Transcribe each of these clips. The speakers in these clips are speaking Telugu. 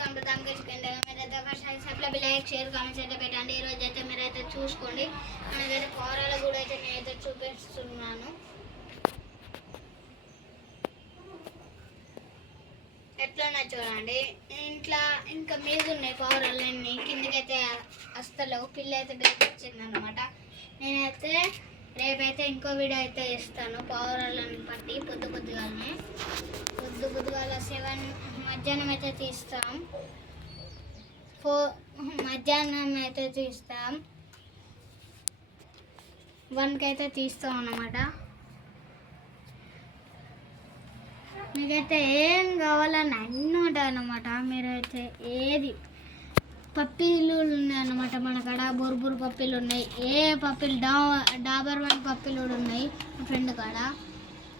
మీరైతే first subscribe like share comments అయితే పెట్టండి. ఈరోజు అయితే మీరైతే చూసుకోండి. మనకైతే కూరలు కూడా అయితే నేనైతే చూపిస్తున్నాను. ఎట్లన్నా చూడండి. ఇంట్లో ఇంకా మీద ఉన్నాయి కూరలన్నీ, కిందకైతే వస్తలేవు. పిల్ల అయితే బయటకు వచ్చింది అనమాట. నేనైతే రేపైతే ఇంకో వీడియో అయితే ఇస్తాను పౌరాలను పట్టి. పొద్దుగాలనే పొద్దుగాల 7 మధ్యాహ్నం అయితే తీస్తాం. మధ్యాహ్నం అయితే తీస్తాం. 1కి అయితే తీస్తాం అన్నమాట. మీకైతే ఏం కావాలని అన్నీ ఉంటాయి అన్నమాట. మీరైతే ఏది పప్పీలు ఉన్నాయన్నమాట మన కాడ. బొరుబురు పప్పీలు ఉన్నాయి. ఏ పప్పీలు డాబర్ వన్ పప్పీలు కూడా ఉన్నాయి మా ఫ్రెండ్ కాడ.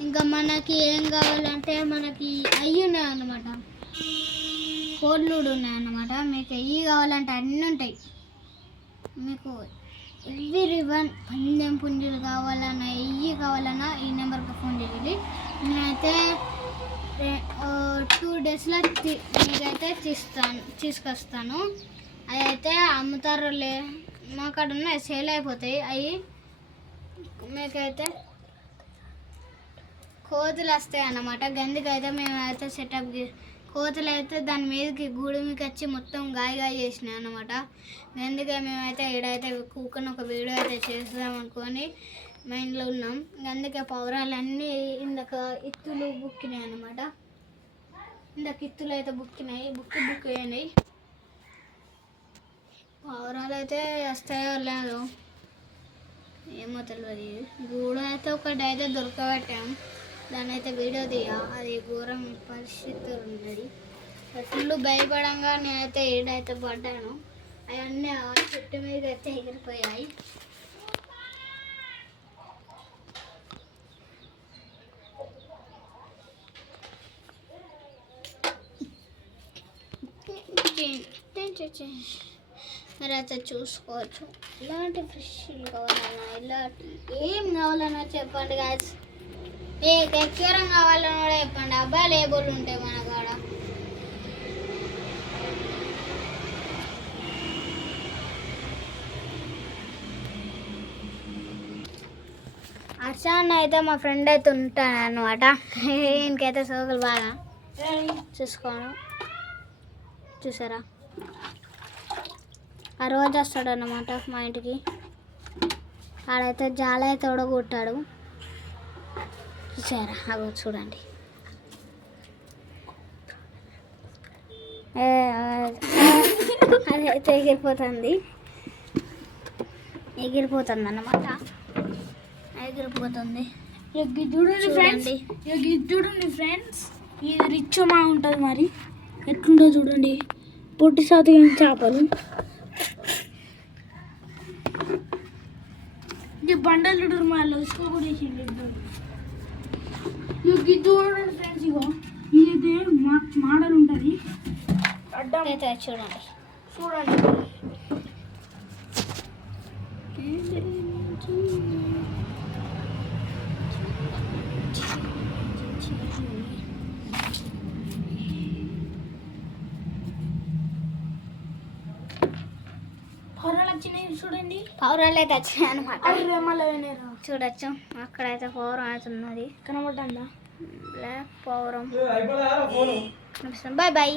ఇంకా మనకి ఏం కావాలంటే మనకి అవి ఉన్నాయన్నమాట. కోళ్ళు కూడా ఉన్నాయన్నమాట. మీకు అవి కావాలంటే అన్నీ ఉంటాయి. మీకు ఎవ్రీవన్ పందెం పుంజులు కావాలన్నా ఇవి కావాలన్నా ఈ నెంబర్కి ఫోన్ చేయండి. నేనైతే 2 డేస్లో మీకైతే తీసుకొస్తాను. అవి అయితే అమ్ముతారు మా కాడ ఉన్నాయి, సేల్ అయిపోతాయి. అవి మీకైతే కోతులు వస్తాయి అన్నమాట. గందుకైతే మేమైతే సెటప్ కోతులు అయితే దాని మీదకి గూడు మీకు వచ్చి మొత్తం గాయ చేసినాయి అన్నమాట. అందుకే మేమైతే ఈడైతే కూకొని ఒక వీడియో అయితే చేద్దాం అనుకొని మైండ్లో ఉన్నాం. అందుకే పౌరాలన్నీ ఇందాక ఇత్తులు బుక్కినాయి అన్నమాట. ఇందాక ఇత్తులు అయితే బుక్ అయినాయి. పౌరాలు అయితే వస్తాయో లేదో ఏమో తెలియదు. గూడు అయితే ఒకటి అయితే దొరకబట్టాం. దాన్ని అయితే వీడియో అది ఘోరం పరిస్థితి ఉన్నది. ఫుల్ భయపడంగా నేనైతే ఏడైతే పడ్డాను. అవన్నీ చెట్టు మీద అయితే ఎగిరిపోయాయి. మీరైతే చూసుకోవచ్చు. ఇలాంటి ఫిష్లు కావాలన్నా ఇలాంటి ఏం కావాలన్నా చెప్పండి గాయస్. మీకు ఎక్యూరం కావాలన్నా కూడా చెప్పండి. అబ్బాయిలు ఏ బోళ్ళు ఉంటాయి మన కాడ. అర్షాన్ని అయితే మా ఫ్రెండ్ అయితే ఉంటాను అనమాట. ఈయనకైతే సోకులు బాగా చూసారా. ఆ రోజు వస్తాడు అన్నమాట మా ఇంటికి. ఆడైతే జాల అయితే ఉడగొట్టాడు చూసారా. అగో చూడండి. అదైతే ఎగిరిపోతుంది అన్నమాట. ఎగిరిపోతుంది. చూడండి ఫ్రెండ్స్, ఇది రిచ్ మా ఉంటుంది. మరి ఎట్లుంటో చూడండి. పొట్టి సాతి చేపలు ఇది బండలు మా ఇసుక కూడా వేసింది. చూడండి ఫ్రెండ్స్, ఇగో ఇది మోడల్ ఉంటుంది. అడ్డం చూడండి. పౌరాలు వచ్చినాయి చూడండి. పౌరాలు అయితే వచ్చినాయి అనమాట. చూడొచ్చు. అక్కడైతే పౌరం అయితే ఉన్నది, కనబడ్డా. బ్లాక్ పౌరం. Bye bye.